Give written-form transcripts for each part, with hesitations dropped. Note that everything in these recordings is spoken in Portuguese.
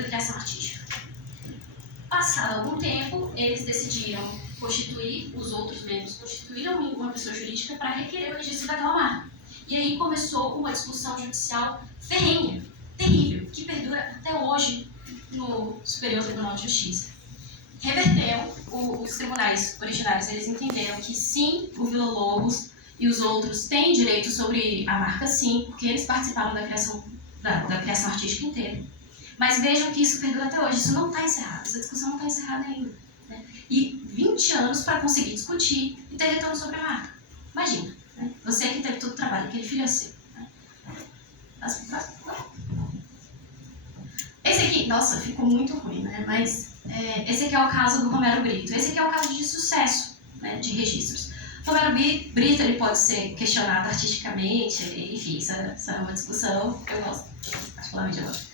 da criação artística. Passado algum tempo, eles decidiram constituir, os outros membros constituíram uma pessoa jurídica para requerer o registro daquela marca. E aí começou uma discussão judicial ferrenha, terrível, que perdura até hoje no Superior Tribunal de Justiça. Reverteu, os tribunais originários, eles entenderam que sim, o Villa Lobos e os outros têm direito sobre a marca sim, porque eles participaram da criação artística inteira. Mas vejam que isso perdura até hoje, isso não está encerrado, essa discussão não está encerrada ainda. Né? E 20 anos para conseguir discutir e ter retorno sobre a marca. Imagina, né? Você que teve todo o trabalho, aquele filho é seu. Né? Esse aqui, nossa, ficou muito ruim, né? Mas esse aqui é o caso do Romero Brito. Esse aqui é o caso de sucesso, né, de registros. Romero Brito ele pode ser questionado artisticamente, enfim, isso é uma discussão, eu gosto, particularmente eu gosto.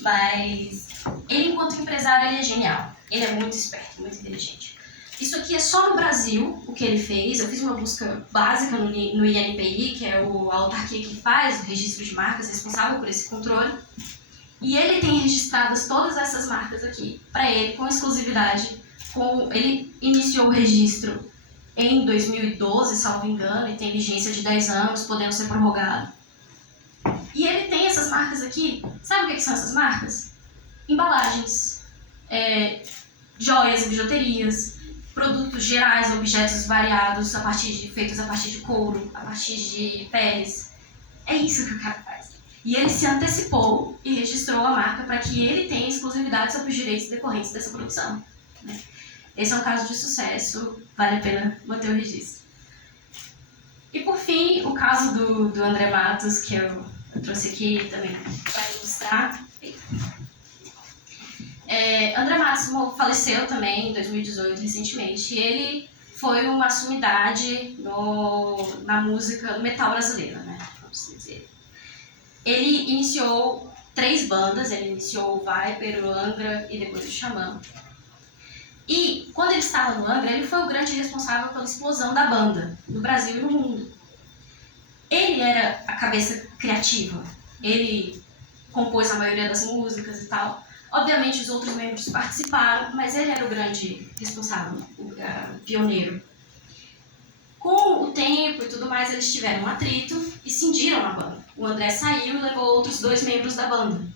Mas ele, enquanto empresário, ele é genial. Ele é muito esperto, muito inteligente. Isso aqui é só no Brasil, o que ele fez. Eu fiz uma busca básica no INPI, que é a autarquia que faz o registro de marcas, responsável por esse controle. E ele tem registradas todas essas marcas aqui, para ele, com exclusividade. Ele iniciou o registro em 2012, salvo engano, e tem vigência de 10 anos, podendo ser prorrogado. E ele tem essas marcas aqui, sabe o que são essas marcas? Embalagens, joias e bijuterias, produtos gerais, objetos variados, feitos a partir de couro, a partir de peles. É isso que o cara faz. E ele se antecipou e registrou a marca para que ele tenha exclusividade sobre os direitos decorrentes dessa produção. Né? Esse é um caso de sucesso, vale a pena manter o registro. E por fim, o caso do André Matos, que eu trouxe aqui também para ilustrar. André Matos faleceu também em 2018, recentemente, e ele foi uma sumidade na música do metal brasileira, né? Vamos dizer. Ele iniciou 3 bandas, ele iniciou o Viper, o Angra e depois o Xamã. E quando ele estava no Angra, ele foi o grande responsável pela explosão da banda, no Brasil e no mundo. Ele era a cabeça criativa, ele compôs a maioria das músicas e tal. Obviamente os outros membros participaram, mas ele era o grande responsável, o pioneiro. Com o tempo e tudo mais, eles tiveram um atrito e cindiram a banda. O André saiu e levou outros 2 membros da banda.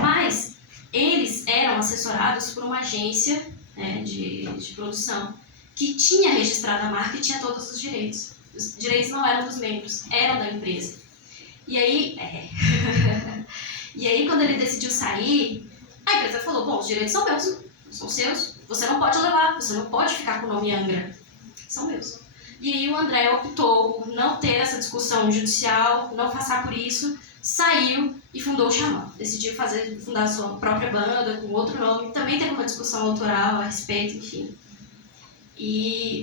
Mas eles eram assessorados por uma agência, né, de produção que tinha registrado a marca e tinha todos os direitos. Os direitos não eram dos membros, eram da empresa. E aí, e aí quando ele decidiu sair, a empresa falou, bom, os direitos são meus, são seus, você não pode levar, você não pode ficar com o nome Angra, são meus. E aí o André optou por não ter essa discussão judicial, não passar por isso, saiu e fundou o Xamã. Decidiu fundar a sua própria banda, com outro nome, também teve uma discussão autoral a respeito, enfim.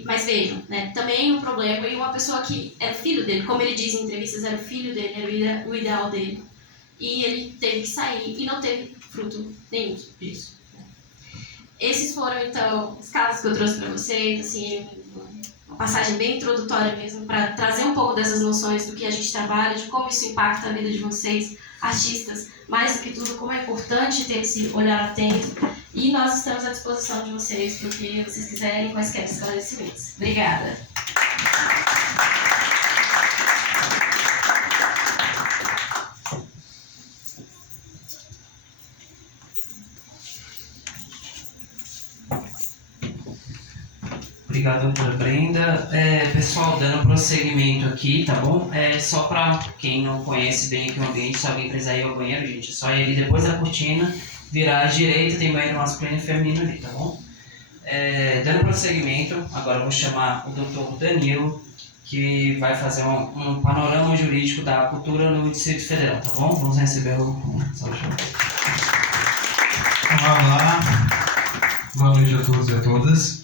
Mas vejam, né, também um problema, e uma pessoa que era filho dele, como ele diz em entrevistas, era o filho dele, era o ideal dele. E ele teve que sair e não teve fruto nenhum disso. Esses foram, então, os casos que eu trouxe para vocês, assim, uma passagem bem introdutória mesmo, para trazer um pouco dessas noções do que a gente trabalha, de como isso impacta a vida de vocês, artistas, mais do que tudo, como é importante ter esse olhar atento. E nós estamos à disposição de vocês, para o que vocês quiserem, quaisquer esclarecimentos. Obrigada. Obrigado, doutora Brenda. Pessoal, dando prosseguimento aqui, tá bom? Só para quem não conhece bem aqui o ambiente, se alguém precisar ir ao banheiro, gente, é só ir ali depois da cortina, virar à direita, tem banheiro masculino e feminino ali, tá bom? Dando prosseguimento, agora eu vou chamar o doutor Danilo, que vai fazer um panorama jurídico da cultura no Distrito Federal, tá bom? Vamos receber o... Olá, boa noite a todos e a todas.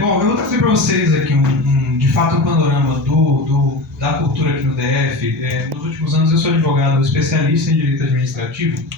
Bom, eu vou trazer para vocês aqui de fato um panorama da cultura aqui no DF. Nos últimos anos eu sou advogado especialista em direito administrativo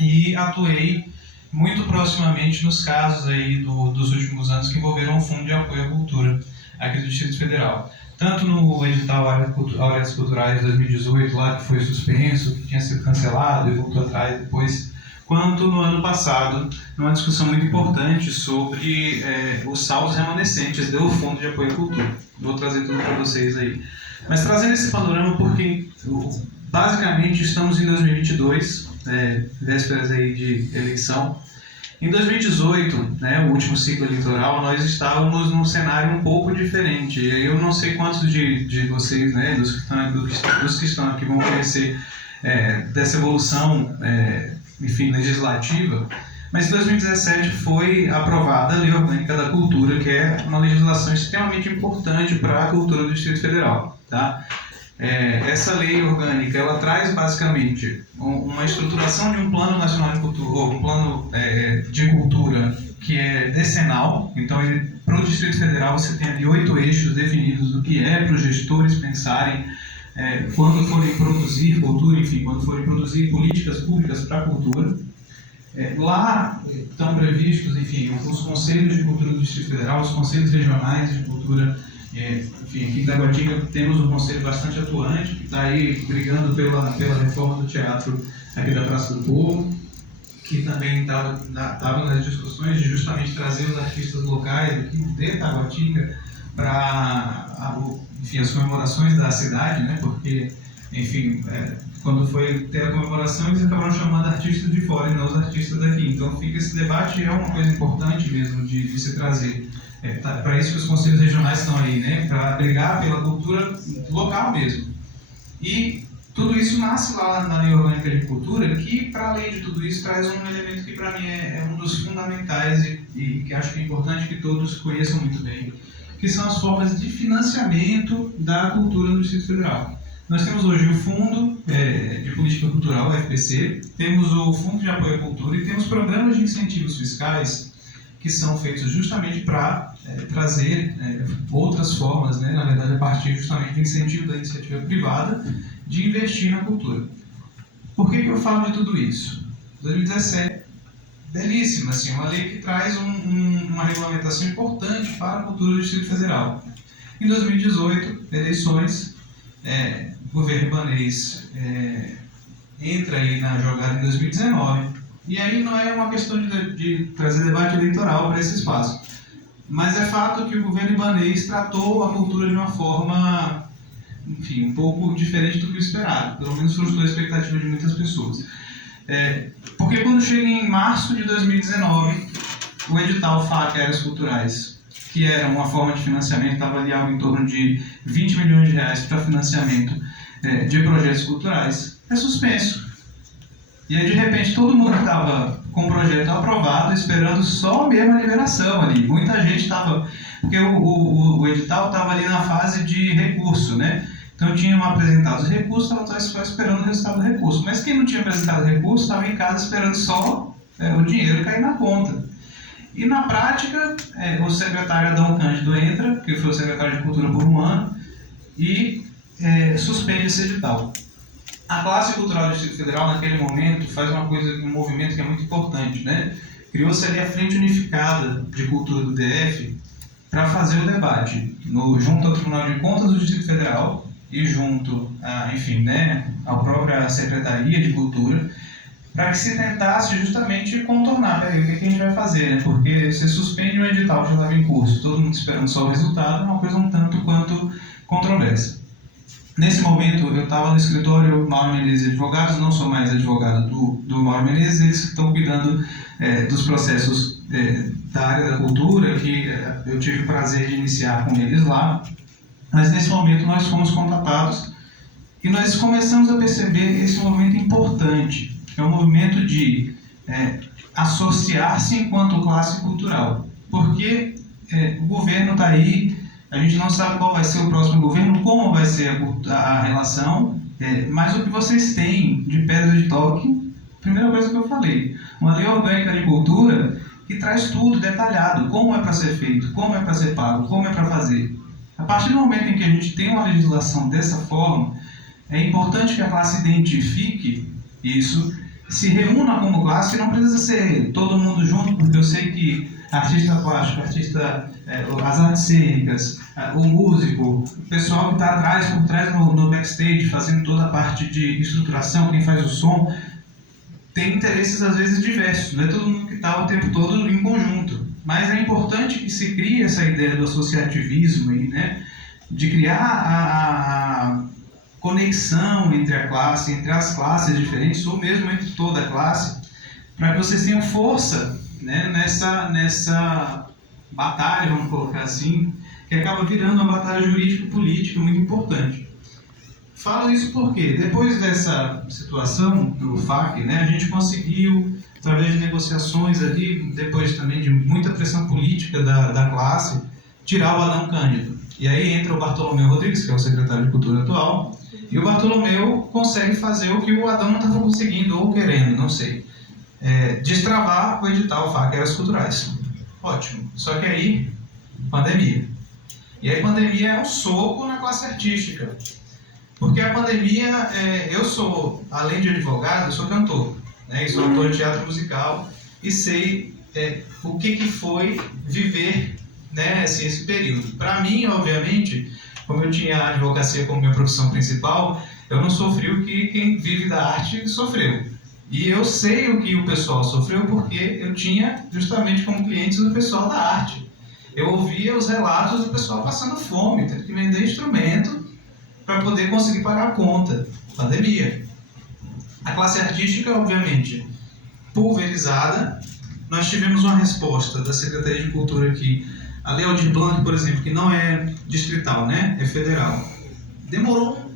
e atuei muito proximamente nos casos aí dos últimos anos que envolveram o Fundo de Apoio à Cultura aqui do Distrito Federal. Tanto no edital Áreas Culturais 2018, lá que foi suspenso, que tinha sido cancelado e voltou atrás depois quanto no ano passado, numa discussão muito importante sobre os saldos remanescentes do Fundo de Apoio à Cultura. Vou trazer tudo para vocês aí. Mas trazendo esse panorama porque, basicamente, estamos em 2022, vésperas aí de eleição. Em 2018, né, o último ciclo eleitoral, nós estávamos num cenário um pouco diferente. Eu não sei quantos de vocês, né, dos que estão aqui, vão conhecer dessa evolução, enfim, legislativa, mas em 2017 foi aprovada a Lei Orgânica da Cultura, que é uma legislação extremamente importante para a cultura do Distrito Federal. Tá? Essa lei orgânica, ela traz basicamente uma estruturação de um plano nacional de cultura, ou um plano de cultura que é decenal. Então, para o Distrito Federal, você tem ali 8 eixos definidos do que é para os gestores pensarem quando forem produzir cultura, enfim, quando forem produzir políticas públicas para a cultura. Lá estão previstos, enfim, os conselhos de cultura do Distrito Federal, os conselhos regionais de cultura. Enfim, aqui em Taguatinga temos um conselho bastante atuante, que está aí brigando pela reforma do teatro aqui da Praça do Povo, que também estava nas discussões de justamente trazer os artistas locais aqui de Taguatinga para as comemorações da cidade, né? Porque, enfim, quando foi ter a comemoração, eles acabaram chamando artistas de fora e não os artistas daqui. Então, fica esse debate, é uma coisa importante mesmo de se trazer. Para isso que os conselhos regionais estão aí, né? Para brigar pela cultura local mesmo. E tudo isso nasce lá na Lei Orgânica de Cultura, que, para além de tudo isso, traz um elemento que, para mim, é um dos fundamentais e que acho que é importante que todos conheçam muito bem, que são as formas de financiamento da cultura no Distrito Federal. Nós temos hoje o Fundo de Política Cultural, o FPC, temos o Fundo de Apoio à Cultura e temos programas de incentivos fiscais que são feitos justamente para trazer outras formas, né, na verdade, a partir justamente do incentivo da iniciativa privada, de investir na cultura. Por que eu falo de tudo isso? 2017, belíssima, assim, uma lei que traz uma regulamentação importante para a cultura do Distrito Federal. Em 2018, eleições, o governo Ibanez entra aí na jogada em 2019, e aí não é uma questão de trazer debate eleitoral para esse espaço. Mas é fato que o governo Ibanez tratou a cultura de uma forma, enfim, um pouco diferente do que o esperado. Pelo menos frustrou a expectativa de muitas pessoas. Porque quando chega em março de 2019, o edital FAC Áreas Culturais, que era uma forma de financiamento, estava ali algo em torno de 20 milhões de reais para financiamento de projetos culturais, é suspenso. E aí, de repente, todo mundo estava com o projeto aprovado, esperando só mesmo a liberação ali. Muita gente estava... Porque o edital estava ali na fase de recurso, né? Então, tinham apresentado os recursos, estava só esperando o resultado do recurso. Mas quem não tinha apresentado o recurso estava em casa esperando só o dinheiro cair na conta. E, na prática, o secretário Adão Cândido entra, que foi o secretário de Cultura por um ano, e suspende esse edital. A classe cultural do Distrito Federal, naquele momento, faz um movimento que é muito importante, né? Criou-se ali a Frente Unificada de Cultura do DF para fazer o debate junto ao Tribunal de Contas do Distrito Federal e junto, enfim, né, à própria Secretaria de Cultura, para que se tentasse justamente contornar. O que a gente vai fazer, né? Porque você suspende um edital que já estava em curso, todo mundo esperando só o resultado, é uma coisa um tanto quanto controversa. Nesse momento, eu estava no escritório Mauro Menezes Advogados, não sou mais advogado do Mauro Menezes, eles estão cuidando dos processos da área da cultura, que eu tive o prazer de iniciar com eles lá. Mas nesse momento nós fomos contatados e nós começamos a perceber esse movimento importante, que é o movimento de associar-se enquanto classe cultural. Porque o governo está aí, a gente não sabe qual vai ser o próximo governo, como vai ser a relação, mas o que vocês têm de pedra de toque, primeira coisa que eu falei, uma lei orgânica de cultura que traz tudo detalhado, como é para ser feito, como é para ser pago, como é para fazer. A partir do momento em que a gente tem uma legislação dessa forma, é importante que a classe identifique isso, se reúna como classe, não precisa ser todo mundo junto, porque eu sei que artista plástico, as artes cênicas, o músico, o pessoal que está atrás, por trás no backstage, fazendo toda a parte de estruturação, quem faz o som, tem interesses às vezes diversos, não é todo mundo que está o tempo todo em conjunto. Mas é importante que se crie essa ideia do associativismo aí, né? De criar a conexão entre a classe, entre as classes diferentes, ou mesmo entre toda a classe, para que vocês tenham força, né, nessa batalha, vamos colocar assim, que acaba virando uma batalha jurídico-política muito importante. Falo isso porque, depois dessa situação do FAC, né, a gente conseguiu, através de negociações ali, depois também de muita pressão política da classe, tirar o Adão Cândido. E aí entra o Bartolomeu Rodrigues, que é o secretário de Cultura atual, e o Bartolomeu consegue fazer o que o Adão não estava conseguindo, ou querendo, não sei. Destravar o edital FAC Áreas Culturais. Ótimo. Só que aí, pandemia. E aí pandemia é um soco na classe artística. Porque a pandemia, eu sou, além de advogado, eu sou cantor. Né? E sou ator de teatro musical e sei o que foi viver, né, assim, esse período. Para mim, obviamente, como eu tinha a advocacia como minha profissão principal, eu não sofri o que quem vive da arte sofreu. E eu sei o que o pessoal sofreu porque eu tinha justamente como clientes o pessoal da arte. Eu ouvia os relatos do pessoal passando fome, tendo que vender instrumento para poder conseguir pagar a conta. Pandemia. A classe artística, obviamente, pulverizada. Nós tivemos uma resposta da Secretaria de Cultura aqui. A Lei Aldir Blanc, por exemplo, que não é distrital, né? É federal. Demorou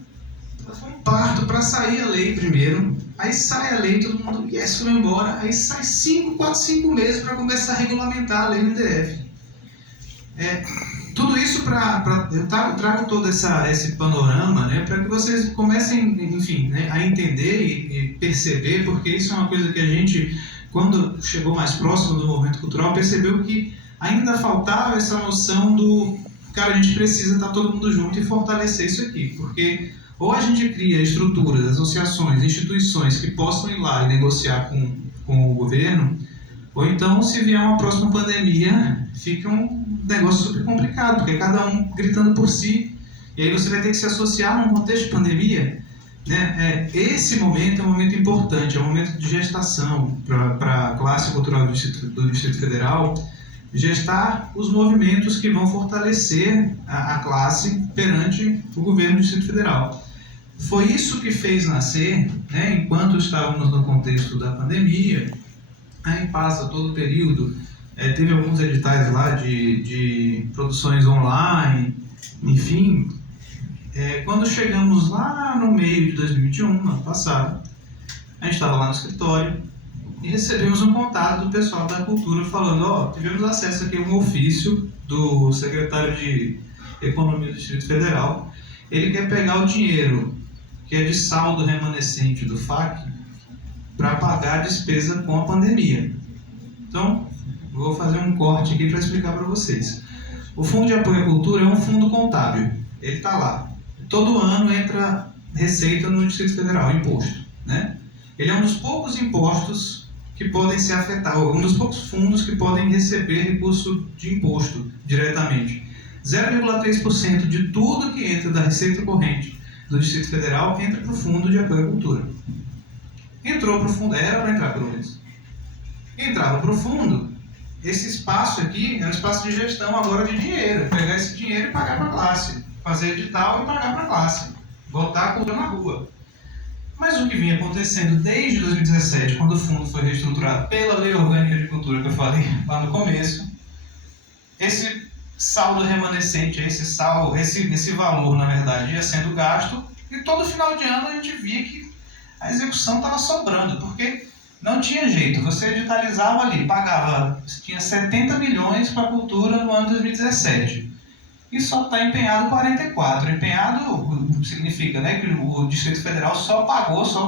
um parto para sair a lei primeiro. Aí sai a lei, todo mundo foi embora. Aí sai 5 meses para começar a regulamentar a lei no DF. Tudo isso eu trago todo esse panorama, né, para que vocês comecem, enfim, né, a entender e perceber, porque isso é uma coisa que a gente, quando chegou mais próximo do movimento cultural, percebeu que ainda faltava essa noção do, cara, a gente precisa estar todo mundo junto e fortalecer isso aqui, porque ou a gente cria estruturas, associações, instituições que possam ir lá e negociar com o governo, ou então, se vier uma próxima pandemia, fica um negócio super complicado, porque cada um gritando por si, e aí você vai ter que se associar num contexto de pandemia. Né? Esse momento é um momento importante, é um momento de gestação para a classe cultural do Distrito Federal, gestar os movimentos que vão fortalecer a classe perante o governo do Distrito Federal. Foi isso que fez nascer, né, enquanto estávamos no contexto da pandemia. Aí passa todo o período, teve alguns editais lá de produções online, enfim. Quando chegamos lá no meio de 2021, ano passado, a gente estava lá no escritório e recebemos um contato do pessoal da cultura falando, tivemos acesso aqui a um ofício do secretário de Economia do Distrito Federal, ele quer pegar o dinheiro que é de saldo remanescente do FAC para pagar a despesa com a pandemia. Então, vou fazer um corte aqui para explicar para vocês. O Fundo de Apoio à Cultura é um fundo contábil. Ele está lá. Todo ano entra receita no Distrito Federal, imposto. Né? Ele é um dos poucos impostos que podem ser afetados, um dos poucos fundos que podem receber recurso de imposto diretamente. 0,3% de tudo que entra da receita corrente do Distrito Federal entra para o Fundo de Apoio à Cultura. Entrou para o fundo, era para entrar pelo menos. Entrava para o fundo, esse espaço aqui é um espaço de gestão agora de dinheiro. Pegar esse dinheiro e pagar para a classe. Fazer edital e pagar para a classe. Botar a cultura na rua. Mas o que vinha acontecendo desde 2017, quando o fundo foi reestruturado pela Lei Orgânica de Cultura, que eu falei lá no começo, esse saldo remanescente, esse valor, na verdade, ia sendo gasto, e todo final de ano a gente via que a execução estava sobrando, porque não tinha jeito. Você editalizava ali, pagava, tinha 70 milhões para a cultura no ano 2017. E só está empenhado 44. Empenhado significa, né, que o Distrito Federal só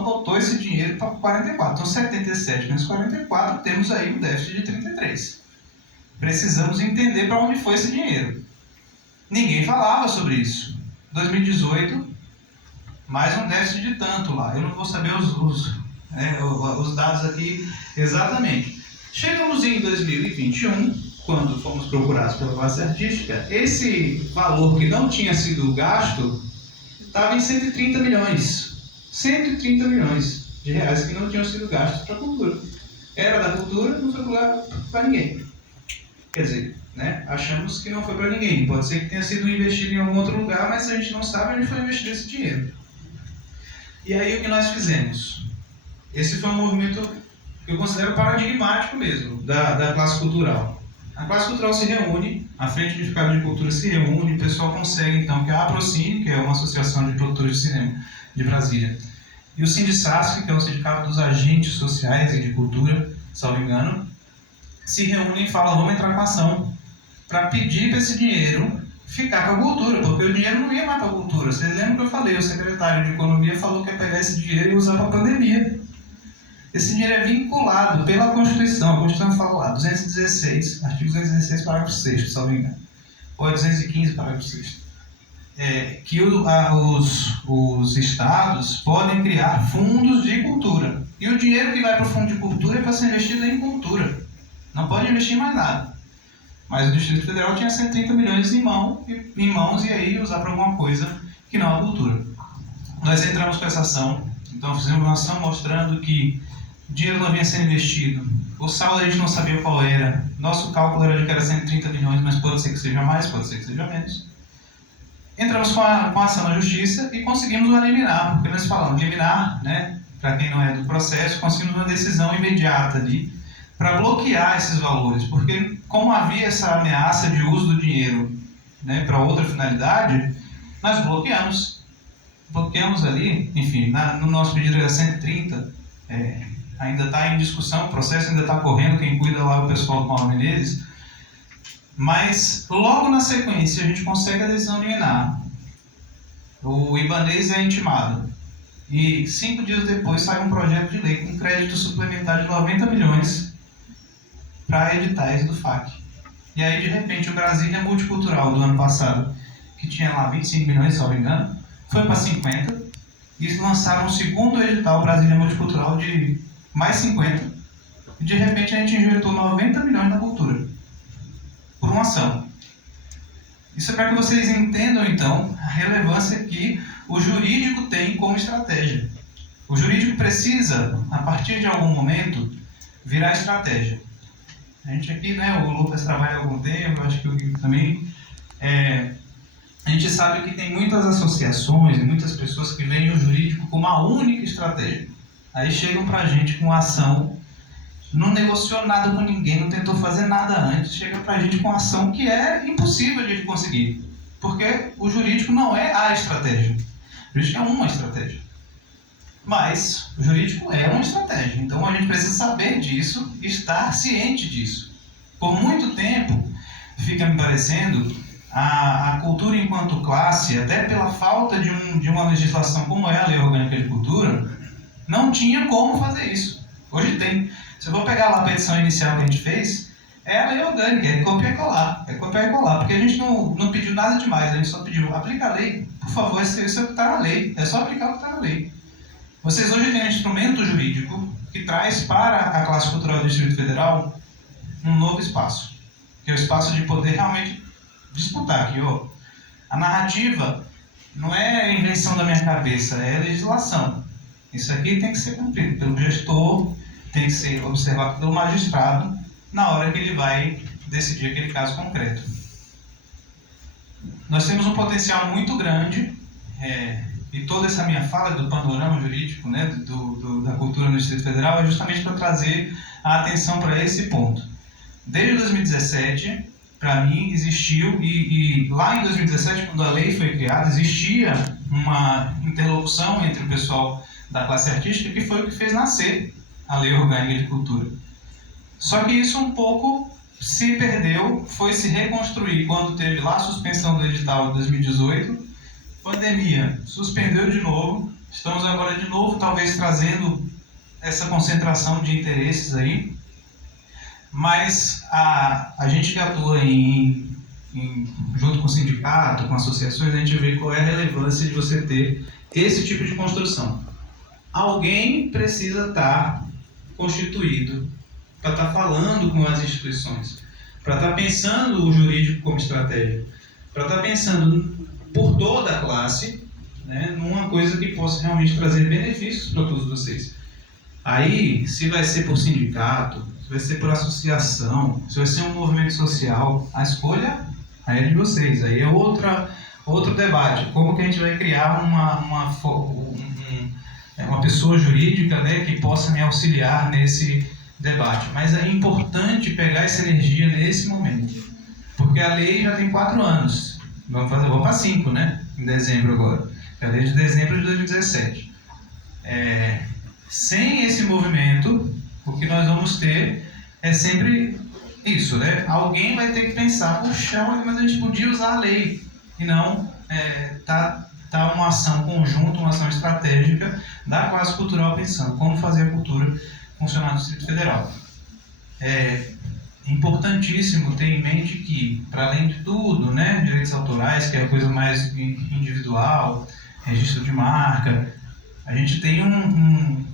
botou esse dinheiro para 44. Então 77 menos 44, temos aí um déficit de 33. Precisamos entender para onde foi esse dinheiro. Ninguém falava sobre isso. 2018... mais um déficit de tanto lá. Eu não vou saber os dados aqui exatamente. Chegamos em 2021, quando fomos procurados pela classe artística, esse valor que não tinha sido gasto estava em 130 milhões. 130 milhões. de reais que não tinham sido gastos para a cultura. Era da cultura, não foi para ninguém. Quer dizer, né, achamos que não foi para ninguém. Pode ser que tenha sido investido em algum outro lugar, mas a gente não sabe onde foi investido esse dinheiro. E aí o que nós fizemos? Esse foi um movimento que eu considero paradigmático mesmo, da classe cultural. A classe cultural se reúne, a Frente Unificada de Cultura se reúne, o pessoal consegue então que a Aprocine, que é uma associação de produtores de cinema de Brasília, e o Sindicasc, que é o Sindicato dos Agentes Sociais e de Cultura, salvo engano, se reúnem e falam, vamos entrar com ação para pedir para esse dinheiro ficar com a cultura, porque o dinheiro não ia mais para a cultura. Vocês lembram que eu falei, o secretário de Economia falou que ia pegar esse dinheiro e usar para a pandemia. Esse dinheiro é vinculado pela Constituição, a Constituição fala lá, 216, artigo 216, parágrafo 6º, salvo engano, ou é 215, parágrafo 6º. Que os estados podem criar fundos de cultura. E o dinheiro que vai para o fundo de cultura é para ser investido em cultura. Não pode investir em mais nada. Mas o Distrito Federal tinha 130 milhões em mãos e aí usar para alguma coisa que não a cultura. Nós entramos com essa ação, então fizemos uma ação mostrando que o dinheiro não vinha sendo investido. O saldo a gente não sabia qual era. Nosso cálculo era de que era 130 milhões, mas pode ser que seja mais, pode ser que seja menos. Entramos com a ação na justiça e conseguimos uma liminar, porque nós falamos liminar, né, para quem não é do processo, conseguimos uma decisão imediata ali para bloquear esses valores, porque como havia essa ameaça de uso do dinheiro, né, para outra finalidade, nós bloqueamos ali, enfim, no nosso pedido era 130, ainda está em discussão, o processo ainda está correndo, quem cuida lá é o pessoal do Paulo Menezes. Mas, logo na sequência, a gente consegue a decisão liminar. O Ibanez é intimado. E 5 dias depois sai um projeto de lei com crédito suplementar de 90 milhões para editais do FAC. E aí, de repente, o Brasília Multicultural do ano passado, que tinha lá 25 milhões, se não me engano, foi para 50. E lançaram um segundo edital Brasília Multicultural de mais 50. E, de repente, a gente injetou 90 milhões na cultura. Por uma ação. Isso é para que vocês entendam, então, a relevância que o jurídico tem como estratégia. O jurídico precisa, a partir de algum momento, virar estratégia. A gente aqui, né, o Lucas trabalha há algum tempo, acho que o Gui também, a gente sabe que tem muitas associações e muitas pessoas que veem o jurídico como a única estratégia. Aí chegam para a gente com ação, não negociou nada com ninguém, não tentou fazer nada antes, chega pra gente com ação que é impossível de conseguir. Porque o jurídico não é a estratégia. O jurídico é uma estratégia. Mas o jurídico é uma estratégia. Então a gente precisa saber disso e estar ciente disso. Por muito tempo, fica me parecendo, a cultura enquanto classe, até pela falta de uma legislação como é a Lei Orgânica de Cultura, não tinha como fazer isso. Hoje tem. Se eu vou pegar lá a petição inicial que a gente fez, é a lei orgânica, é copiar e colar. É copiar e colar, porque a gente não pediu nada demais, a gente só pediu, aplica a lei, por favor, isso é o que está na lei, é só aplicar o que está na lei. Vocês hoje têm um instrumento jurídico que traz para a classe cultural do Distrito Federal um novo espaço, que é o espaço de poder realmente disputar aqui, ó. A narrativa não é invenção da minha cabeça, é legislação. Isso aqui tem que ser cumprido pelo gestor, tem que ser observado pelo magistrado na hora que ele vai decidir aquele caso concreto. Nós temos um potencial muito grande, e toda essa minha fala do panorama jurídico, né, da cultura no Distrito Federal é justamente para trazer a atenção para esse ponto. Desde 2017, para mim, existiu, e lá em 2017, quando a lei foi criada, existia uma interlocução entre o pessoal da classe artística que foi o que fez nascer a Lei Orgânica de Cultura. Só que isso um pouco se perdeu, foi se reconstruir quando teve lá a suspensão do edital de 2018, pandemia, suspendeu de novo, estamos agora de novo talvez trazendo essa concentração de interesses aí, mas a gente que atua junto com o sindicato, com associações, a gente vê qual é a relevância de você ter esse tipo de construção. Alguém precisa estar constituído para estar falando com as instituições, para estar pensando o jurídico como estratégia, para estar pensando por toda a classe, né, numa coisa que possa realmente trazer benefícios para todos vocês. Aí, se vai ser por sindicato, se vai ser por associação, se vai ser um movimento social, a escolha aí é de vocês. Aí é outro debate. Como que a gente vai criar uma pessoa jurídica, né, que possa me auxiliar nesse debate. Mas é importante pegar essa energia nesse momento. Porque a lei já tem 4 anos. Vamos para 5, né? Em dezembro agora. É a lei de dezembro de 2017. Sem esse movimento, o que nós vamos ter é sempre isso, né? Alguém vai ter que pensar, puxa, mas a gente podia usar a lei e não tá uma ação conjunta, uma ação estratégica da classe cultural pensando como fazer a cultura funcionar no Distrito Federal. É importantíssimo ter em mente que, para além de tudo, né, direitos autorais, que é a coisa mais individual, registro de marca, a gente tem um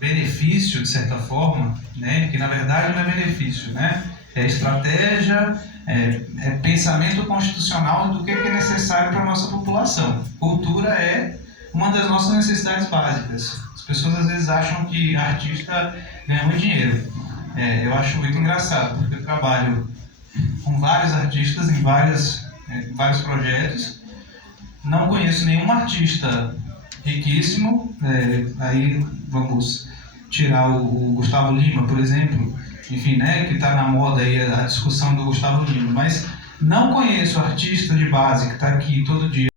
benefício, de certa forma, né, que na verdade não é benefício, né, é estratégia, é pensamento constitucional do que é necessário para a nossa população. Cultura é uma das nossas necessidades básicas. As pessoas às vezes acham que artista ganha muito dinheiro. Eu acho muito engraçado, porque eu trabalho com vários artistas em vários projetos. Não conheço nenhum artista riquíssimo. Aí vamos tirar o Gustavo Lima, por exemplo, enfim, né, que está na moda aí a discussão do Gustavo Lima, mas não conheço artista de base que está aqui todo dia